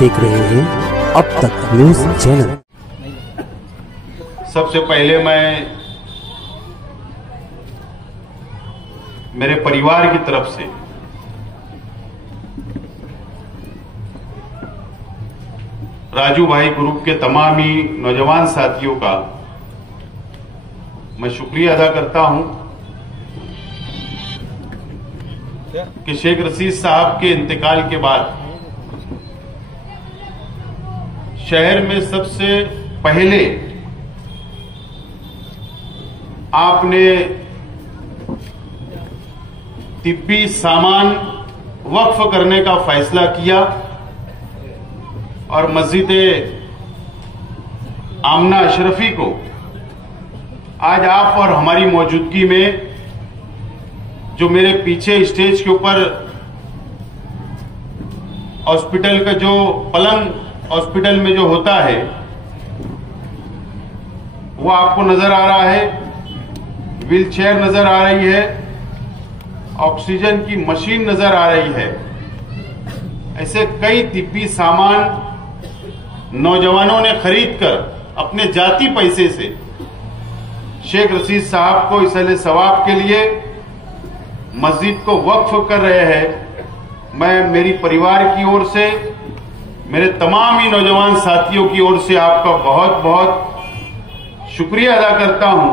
देख रहे हैं अब तक न्यूज चैनल। सबसे पहले मैं मेरे परिवार की तरफ से राजू भाई ग्रुप के तमाम ही नौजवान साथियों का मैं शुक्रिया अदा करता हूं कि शेख रशीद साहब के इंतकाल के बाद शहर में सबसे पहले आपने तिब्बी सामान वक्फ करने का फैसला किया और मस्जिद आमना अशरफी को आज आप और हमारी मौजूदगी में जो मेरे पीछे स्टेज के ऊपर हॉस्पिटल का जो पलंग हॉस्पिटल में जो होता है वो आपको नजर आ रहा है, व्हील चेयर नजर आ रही है, ऑक्सीजन की मशीन नजर आ रही है। ऐसे कई तिब्बी सामान नौजवानों ने खरीदकर अपने जाती पैसे से शेख रशीद साहब को इस सवाब के लिए मस्जिद को वक्फ कर रहे हैं। मैं मेरी परिवार की ओर से, मेरे तमाम ही नौजवान साथियों की ओर से आपका बहुत बहुत शुक्रिया अदा करता हूं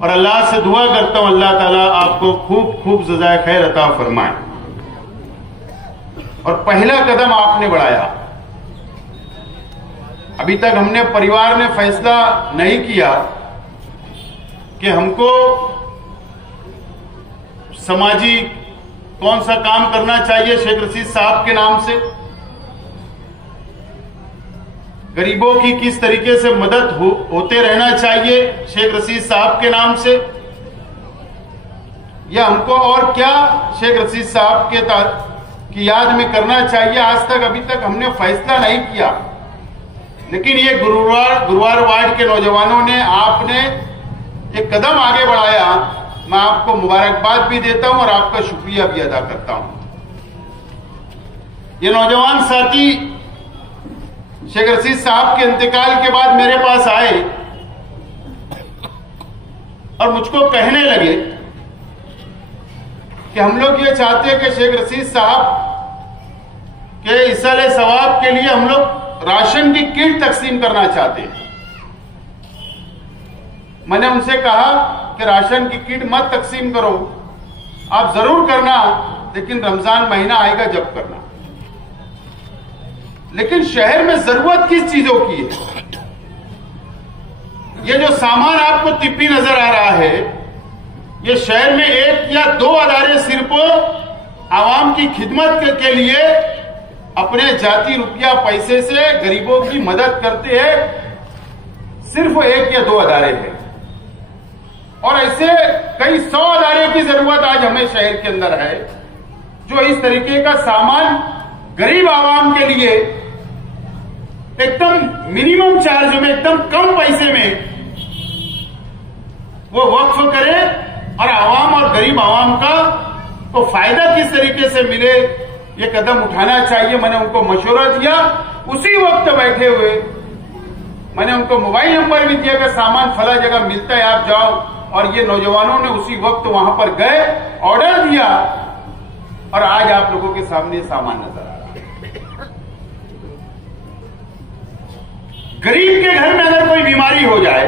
और अल्लाह से दुआ करता हूं अल्लाह ताला आपको खूब खूब जज़ाए खैर अता फरमाए। और पहला कदम आपने बढ़ाया। अभी तक हमने परिवार ने फैसला नहीं किया कि हमको सामाजिक कौन सा काम करना चाहिए शेख रशीद साहब के नाम से, गरीबों की किस तरीके से मदद होते रहना चाहिए शेख रशीद साहब के नाम से, या हमको और क्या शेख रशीद साहब की याद में करना चाहिए। आज तक अभी तक हमने फैसला नहीं किया, लेकिन ये गुरुवार वार्ड के नौजवानों ने, आपने एक कदम आगे बढ़ाया। मैं आपको मुबारकबाद भी देता हूं और आपका शुक्रिया भी अदा करता हूं। ये नौजवान साथी शेख रशीद साहब के इंतकाल के बाद मेरे पास आए और मुझको कहने लगे कि हम लोग ये चाहते हैं कि शेख रशीद साहब के इसाले सवाब के लिए हम लोग राशन की किट तकसीम करना चाहते हैं। मैंने उनसे कहा कि राशन की किट मत तकसीम करो, आप जरूर करना, लेकिन रमजान महीना आएगा जब करना। लेकिन शहर में जरूरत किस चीजों की है? ये जो सामान आपको तिब्बी नजर आ रहा है, ये शहर में एक या दो अदारे सिर्फ आवाम की खिदमत के लिए अपने जाती रुपया पैसे से गरीबों की मदद करते हैं। सिर्फ एक या दो अदारे हैं और ऐसे कई 100 अदारे की जरूरत आज हमें शहर के अंदर है, जो इस तरीके का सामान गरीब आवाम के लिए एकदम मिनिमम चार्ज में, एकदम कम पैसे में वो वक्फ करे और आवाम और गरीब आवाम का तो फायदा किस तरीके से मिले, ये कदम उठाना चाहिए। मैंने उनको मशवरा दिया। उसी वक्त बैठे हुए मैंने उनको मोबाइल नंबर भी दिया कि सामान फला जगह मिलता है, आप जाओ। और ये नौजवानों ने उसी वक्त वहां पर गए, ऑर्डर दिया और आज आप लोगों के सामने सामान नजर आ रहा है। गरीब के घर में अगर कोई बीमारी हो जाए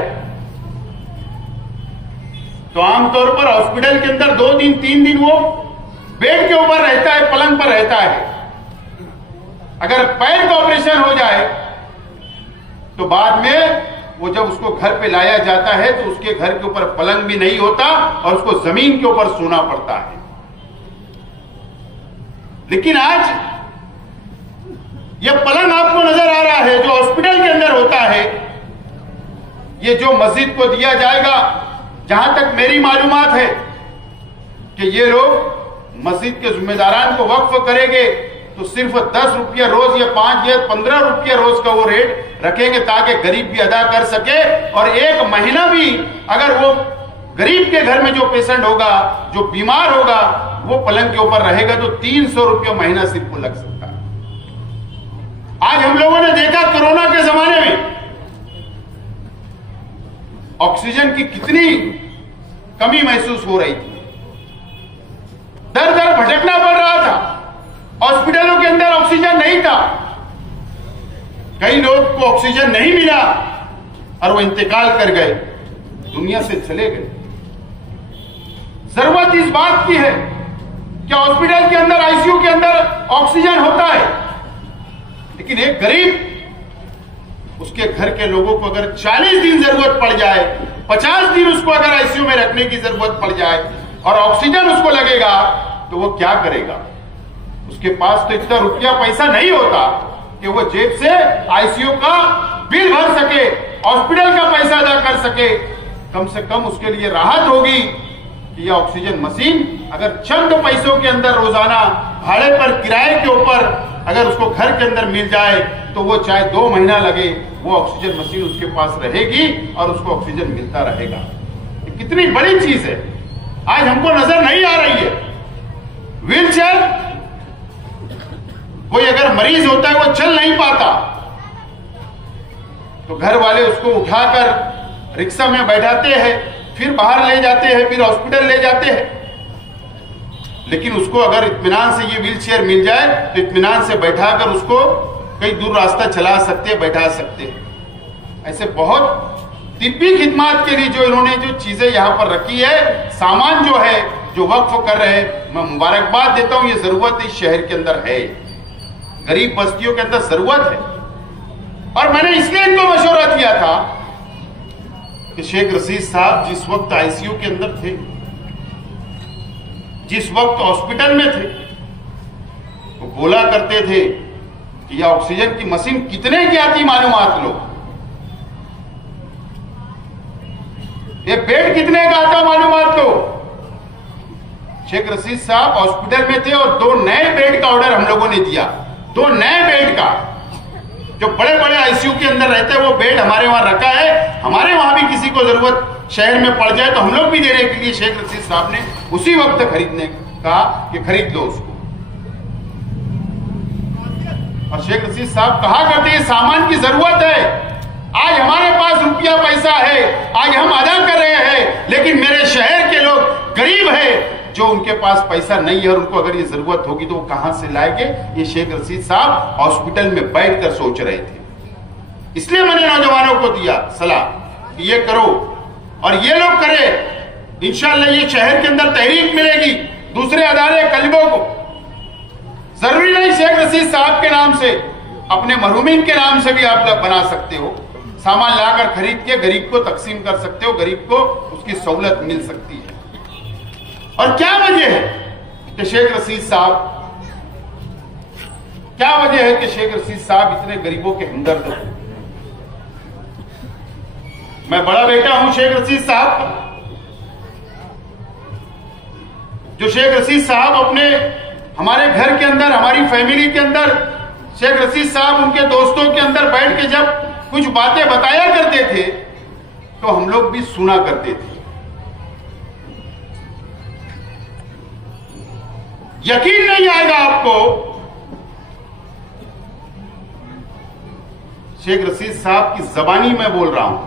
तो आमतौर पर हॉस्पिटल के अंदर 2 दिन 3 दिन वो बेड के ऊपर रहता है, पलंग पर रहता है। अगर पैर का ऑपरेशन हो जाए तो बाद में वो जब उसको घर पे लाया जाता है तो उसके घर के ऊपर पलंग भी नहीं होता और उसको जमीन के ऊपर सोना पड़ता है। लेकिन आज ये पलंग आपको नजर आ रहा है जो हॉस्पिटल के अंदर होता है, ये जो मस्जिद को दिया जाएगा, जहां तक मेरी मालूमात है कि ये लोग मस्जिद के जिम्मेदारान को वक्फ करेंगे तो सिर्फ 10 रुपया रोज या 5 या 15 रुपया रोज का वो रेट रखेंगे ताकि गरीब भी अदा कर सके। और एक महीना भी अगर वो गरीब के घर में जो पेशेंट होगा, जो बीमार होगा, वो पलंग के ऊपर रहेगा तो 300 रुपये महीना सिर्फ को लग सकता है। कोरोना के जमाने में ऑक्सीजन की कितनी कमी महसूस हो रही थी, दर दर भटकना पड़ रहा था, हॉस्पिटलों के अंदर ऑक्सीजन नहीं था, कई लोग को ऑक्सीजन नहीं मिला और वो इंतकाल कर गए, दुनिया से चले गए। जरूरत इस बात की है कि हॉस्पिटल के अंदर, आईसीयू के अंदर ऑक्सीजन होता है, लेकिन एक गरीब, उसके घर के लोगों को अगर 40 दिन जरूरत पड़ जाए, 50 दिन उसको अगर आईसीयू में रखने की जरूरत पड़ जाए और ऑक्सीजन उसको लगेगा, तो वो क्या करेगा? उसके पास तो इतना रुपया पैसा नहीं होता कि वो जेब से आईसीयू का बिल भर सके, हॉस्पिटल का पैसा अदा कर सके। कम से कम उसके लिए राहत होगी कि यह ऑक्सीजन मशीन अगर चंद पैसों के अंदर रोजाना भाड़े पर, किराए के ऊपर अगर उसको घर के अंदर मिल जाए, तो वो चाहे 2 महीना लगे, वो ऑक्सीजन मशीन उसके पास रहेगी और उसको ऑक्सीजन मिलता रहेगा। ये कितनी बड़ी चीज है, आज हमको नजर नहीं आ रही है। व्हील चेयर, कोई अगर मरीज होता है, वो चल नहीं पाता, तो घर वाले उसको उठाकर रिक्शा में बैठाते हैं, फिर बाहर ले जाते हैं, फिर हॉस्पिटल ले जाते हैं। लेकिन उसको अगर इत्मीनान से ये व्हील चेयर मिल जाए, तो इत्मीनान से बैठाकर उसको कई दूर रास्ता चला सकते हैं, बैठा सकते हैं। ऐसे बहुत तिब्बी खिदमात के लिए जो इन्होंने जो चीजें यहां पर रखी है, सामान जो है, जो वक्फ कर रहे हैं, मैं मुबारकबाद देता हूं। ये जरूरत इस शहर के अंदर है, गरीब बस्तियों के अंदर जरूरत है। और मैंने इसलिए इनको मशवरा दिया था कि शेख रशीद साहब जिस वक्त आईसीयू के अंदर थे, जिस वक्त हॉस्पिटल में थे, वो बोला करते थे कि यह ऑक्सीजन की मशीन कितने की आती मालूमात लो, ये बेड कितने का आता मालूमात लो। शेख रशीद साहब हॉस्पिटल में थे और 2 नए बेड का ऑर्डर हम लोगों ने दिया, 2 नए बेड का। जो बड़े बड़े आईसीयू के अंदर रहते हैं, वो बेड हमारे वहां रखा है, हमारे वहां भी किसी को जरूरत शहर में पड़ जाए तो हम लोग भी देने के लिए शेख रशीद साहब ने उसी वक्त खरीदने कहा कि खरीद लो उसको। और शेख रशीद साहब कहा करते हैं सामान की जरूरत है, आज हमारे पास रुपया पैसा है, आज हम अदा कर रहे हैं, लेकिन मेरे शहर के लोग गरीब है, जो उनके पास पैसा नहीं है और उनको अगर ये जरूरत होगी तो वो कहां से लाएंगे। ये शेख रशीद साहब हॉस्पिटल में बैठकर सोच रहे थे। इसलिए मैंने नौजवानों को दिया सलाह कि ये करो और ये लोग करें, इंशाअल्लाह ये शहर के अंदर तहरीक मिलेगी दूसरे अदारे कल्बों को। जरूरी नहीं शेख रशीद साहब के नाम से, अपने मरहूमीन के नाम से भी आप लोग बना सकते हो, सामान लाकर खरीद के गरीब को तकसीम कर सकते हो, गरीब को उसकी सहूलत मिल सकती है। और क्या वजह है कि शेख रशीद साहब, क्या वजह है कि शेख रशीद साहब इतने गरीबों के हमदर्द हैं? मैं बड़ा बेटा हूं शेख रशीद साहब का। जो शेख रशीद साहब अपने हमारे घर के अंदर, हमारी फैमिली के अंदर, शेख रशीद साहब उनके दोस्तों के अंदर बैठ के जब कुछ बातें बताया करते थे, तो हम लोग भी सुना करते थे। यकीन नहीं आएगा आपको, शेख रशीद साहब की जबानी में बोल रहा हूं।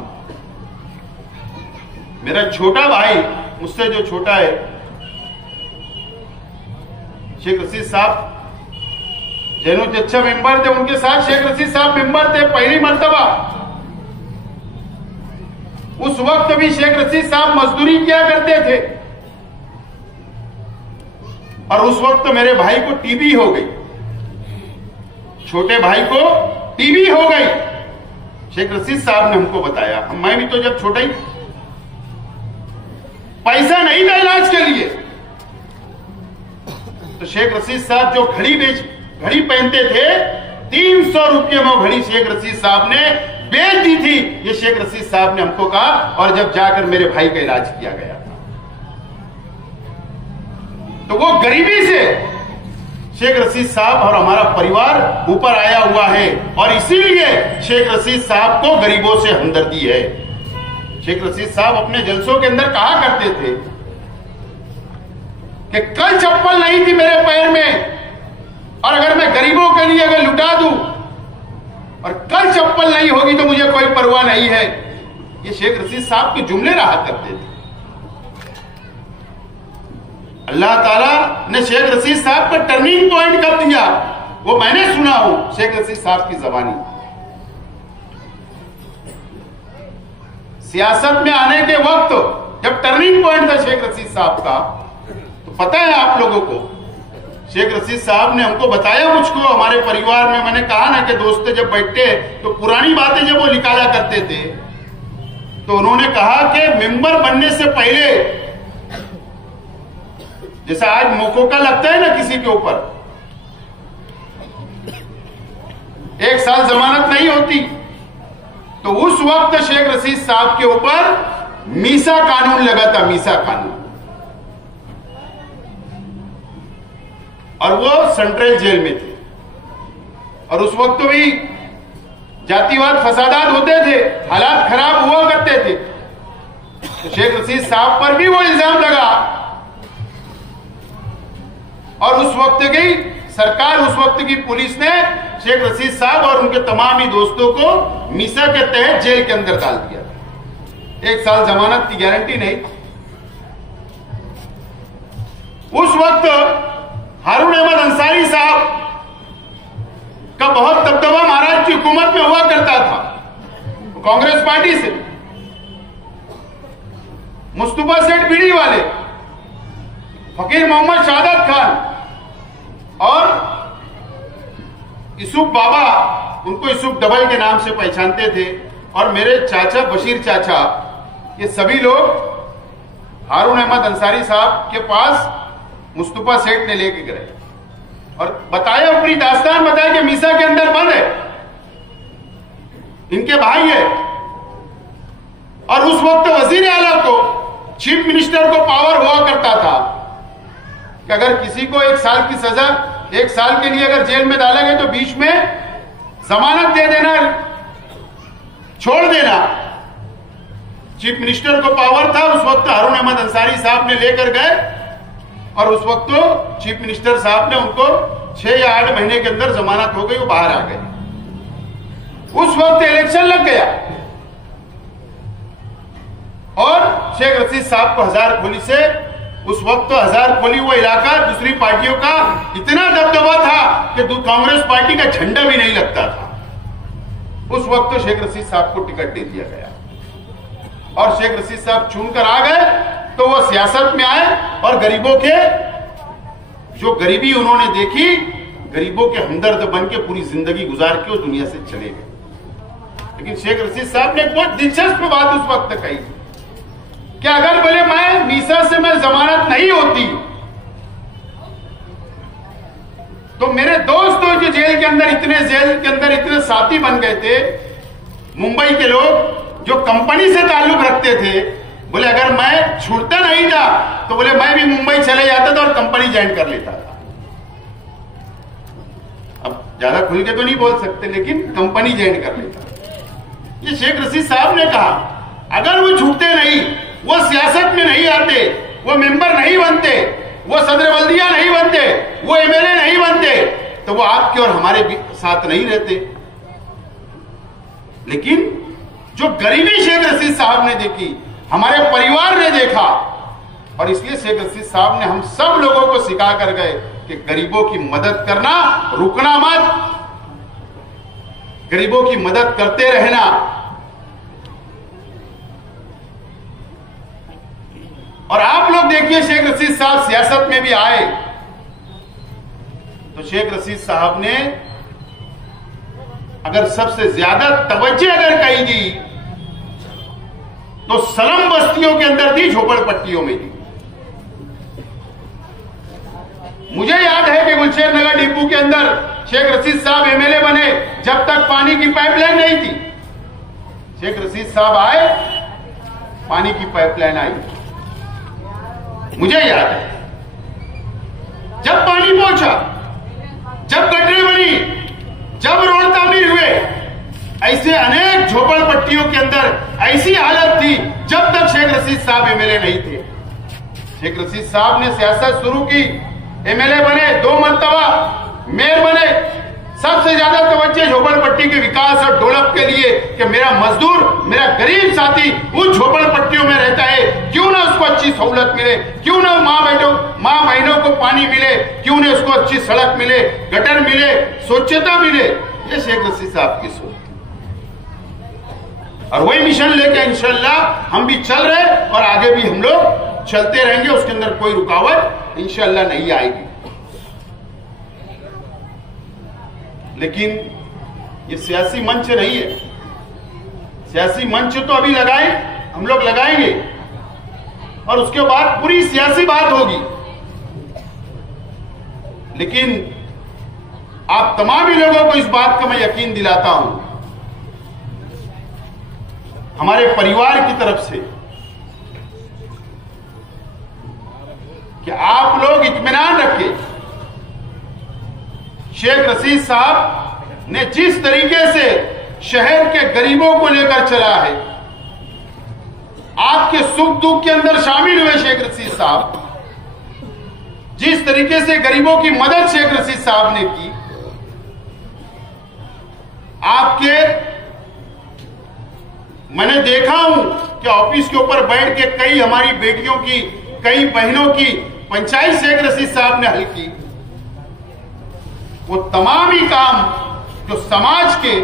मेरा छोटा भाई, मुझसे जो छोटा है, शेख रशीद साहब जैनो चच्चा मेंबर थे, उनके साथ शेख रशीद साहब मेंबर थे पहली मर्तबा। उस वक्त भी शेख रशीद साहब मजदूरी किया करते थे और उस वक्त मेरे भाई को टीबी हो गई, छोटे भाई को टीबी हो गई। शेख रशीद साहब ने हमको बताया, मैं भी तो जब छोटा ही, पैसा नहीं था इलाज के लिए, तो शेख रशीद साहब जो घड़ी पहनते थे, 300 रुपये में घड़ी शेख रशीद साहब ने बेच दी थी। ये शेख रशीद साहब ने हमको कहा, और जब जाकर मेरे भाई का इलाज किया गया था, तो वो गरीबी से शेख रशीद साहब और हमारा परिवार ऊपर आया हुआ है, और इसीलिए शेख रशीद साहब को गरीबों से हमदर्दी है। शेख रशीद साहब अपने जलसों के अंदर कहा करते थे कि कल चप्पल नहीं थी मेरे पैर में, और अगर मैं गरीबों के लिए अगर लुटा दूं और कल चप्पल नहीं होगी तो मुझे कोई परवाह नहीं है, ये शेख रशीद साहब के जुमले रहा करते थे। अल्लाह ताला ने शेख रशीद साहब का टर्निंग पॉइंट कब दिया, वो मैंने सुना हूं शेख रशीद साहब की जबानी। सियासत में आने के वक्त जब टर्निंग पॉइंट था शेख रशीद साहब का, तो पता है आप लोगों को, शेख रशीद साहब ने हमको बताया, मुझको हमारे परिवार में, मैंने कहा ना कि दोस्त जब बैठते तो पुरानी बातें जब वो निकाला करते थे, तो उन्होंने कहा कि मेंबर बनने से पहले, जैसा आज मौका लगता है ना किसी के ऊपर, 1 साल जमानत नहीं होती, तो उस वक्त शेख रशीद साहब के ऊपर मीसा कानून लगा था, मीसा कानून, और वो सेंट्रल जेल में थे। और उस वक्त भी जातिवाद फसादात होते थे, हालात खराब हुआ करते थे, तो शेख रशीद साहब पर भी वो इल्जाम लगा। और उस वक्त की सरकार, उस वक्त की पुलिस ने शेख रशीद साहब और उनके तमाम ही दोस्तों को मीसा के तहत जेल के अंदर डाल दिया। 1 साल जमानत की गारंटी नहीं। उस वक्त हारून अहमद अंसारी साहब का बहुत दबदबा महाराष्ट्र की हुकूमत में हुआ करता था, कांग्रेस पार्टी से। मुस्तफा सेठ बीड़ी वाले, फकीर मोहम्मद शाहदात खान और यूसुफ बाबा, उनको यूसुफ डबल के नाम से पहचानते थे, और मेरे चाचा बशीर चाचा, ये सभी लोग हारून अहमद अंसारी साहब के पास मुस्तफा सेठ ने लेके गए और बताया, अपनी दास्तान बताया कि मीसा के अंदर बंद है, इनके भाई है। और उस वक्त वजीर आला को, चीफ मिनिस्टर को पावर हुआ करता था कि अगर किसी को 1 साल की सजा, 1 साल के लिए अगर जेल में डाला गया तो बीच में जमानत दे देना, छोड़ देना। चीफ मिनिस्टर को पावर था उस वक्त, हारून अहमद अंसारी साहब ने लेकर गए, और उस वक्त तो चीफ मिनिस्टर साहब ने उनको 6 या 8 महीने के अंदर जमानत हो गई, वो बाहर आ गए। उस वक्त इलेक्शन लग गया और शेख रशीद साहब को हजारखोली से, उस वक्त तो हजारखोली वो इलाका दूसरी पार्टियों का इतना दबदबा था कि कांग्रेस पार्टी का झंडा भी नहीं लगता था। उस वक्त तो शेख रशीद साहब को टिकट दे दिया गया और शेख रशीद साहब चुनकर आ गए, तो वो सियासत में आए और गरीबों के, जो गरीबी उन्होंने देखी, गरीबों के हमदर्द बन के पूरी जिंदगी गुजार के वो दुनिया से चले गए। लेकिन शेख रशीद साहब ने बहुत दिलचस्प बात उस वक्त कही कि अगर बोले मैं मीसा से मैं जमानत नहीं होती तो मेरे दोस्त जो जेल के अंदर इतने साथी बन गए थे, मुंबई के लोग जो कंपनी से ताल्लुक रखते थे, बोले अगर मैं छूटता नहीं था तो बोले मैं भी मुंबई चले जाता था और कंपनी ज्वाइन कर लेता था। अब ज्यादा खुल के तो नहीं बोल सकते, लेकिन कंपनी ज्वाइन कर लेता। ये शेख रशीद साहब ने कहा, अगर वो छूटते नहीं, वो सियासत में नहीं आते, वो मेंबर नहीं बनते, वो सदर बल्दिया नहीं बनते, वो एमएलए नहीं बनते, तो वो आपके और हमारे साथ नहीं रहते। लेकिन जो गरीबी शेख रशीद साहब ने देखी, हमारे परिवार ने देखा, और इसलिए शेख रशीद साहब ने हम सब लोगों को सिखा कर गए कि गरीबों की मदद करना, रुकना मत, गरीबों की मदद करते रहना। और आप लोग देखिए, शेख रशीद साहब सियासत में भी आए तो शेख रशीद साहब ने अगर सबसे ज्यादा तवज्जो अगर कही दी तो सलम बस्तियों के अंदर दी, झोपड़पट्टियों में दी। मुझे याद है कि गुलशेर नगर डिपू के अंदर शेख रशीद साहब एमएलए बने, जब तक पानी की पाइपलाइन नहीं थी। शेख रशीद साहब आए, पानी की पाइपलाइन आई, मुझे याद है। जब पानी पहुंचा, जब गटरें बनी, जब रोड तामीर हुए, ऐसे अनेक झोपड़पट्टियों के अंदर ऐसी हालत थी जब तक शेख रशीद साहब एमएलए नहीं थे। शेख रशीद साहब ने सियासत शुरू की, एमएलए बने, 2 मरतबा मेयर बने, सबसे ज्यादा तवज्जो झोपड़पट्टी के विकास कि मेरा मजदूर, मेरा गरीब साथी उन झोपड़पट्टियों में रहता है, क्यों ना उसको अच्छी सहूलत मिले, क्यों ना माँ बहनों को पानी मिले, क्यों ना उसको अच्छी सड़क मिले, गटर मिले, स्वच्छता मिले। ये शेख रशीद साहब की सोच, और वही मिशन लेके इंशाल्लाह हम भी चल रहे और आगे भी हम लोग चलते रहेंगे। उसके अंदर कोई रुकावट इंशाल्लाह नहीं आएगी। लेकिन ये सियासी मंच नहीं है। सियासी मंच तो अभी हम लोग लगाएंगे और उसके बाद पूरी सियासी बात होगी। लेकिन आप तमाम ही लोगों को इस बात का मैं यकीन दिलाता हूं, हमारे परिवार की तरफ से, कि आप लोग इत्मीनान रखें। शेख रशीद साहब ने जिस तरीके से शहर के गरीबों को लेकर चला है, आपके सुख दुख के अंदर शामिल हुए शेख रशीद साहब, जिस तरीके से गरीबों की मदद शेख रशीद साहब ने की, मैंने देखा हूं कि ऑफिस के ऊपर बैठ के कई हमारी बेटियों की, कई बहनों की पंचायत शेख रशीद साहब ने हल की। वो तमाम ही काम जो समाज के,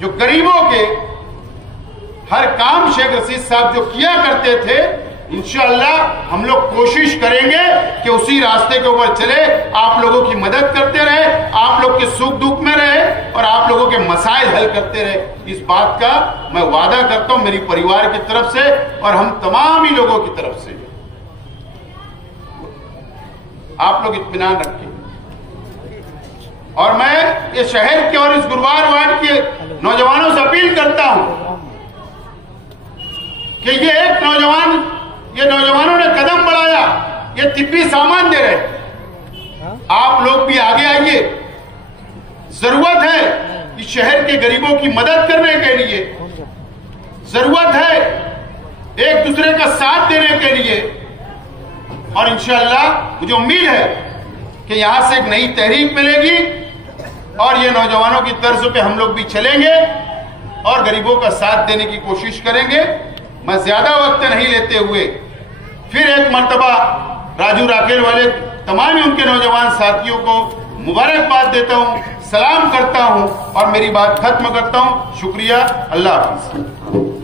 जो गरीबों के, हर काम शेख रशीद साहब जो किया करते थे, इंशाअल्लाह हम लोग कोशिश करेंगे कि उसी रास्ते के ऊपर चले, आप लोगों की मदद करते रहे, आप लोग के सुख दुख में रहे और आप लोगों के मसाइल हल करते रहे। इस बात का मैं वादा करता हूं मेरी परिवार की तरफ से और हम तमाम ही लोगों की तरफ से। आप लोग इत्मीनान रखें। और मैं ये शहर के और इस गुरुवार वार्ड के नौजवानों से अपील करता हूं कि ये नौजवानों ने कदम बढ़ाया, ये तिब्बी सामान दे रहे, आप लोग भी आगे आइए। जरूरत है इस शहर के गरीबों की मदद करने के लिए, जरूरत है एक दूसरे का साथ देने के लिए, और इंशाअल्लाह मुझे उम्मीद है कि यहां से एक नई तहरीक मिलेगी और ये नौजवानों की तर्ज पे हम लोग भी चलेंगे और गरीबों का साथ देने की कोशिश करेंगे। मैं ज्यादा वक्त नहीं लेते हुए फिर एक मर्तबा राजू राकेल वाले तमाम उनके नौजवान साथियों को मुबारकबाद देता हूं, सलाम करता हूं और मेरी बात खत्म करता हूं। शुक्रिया, अल्लाह हाफिज।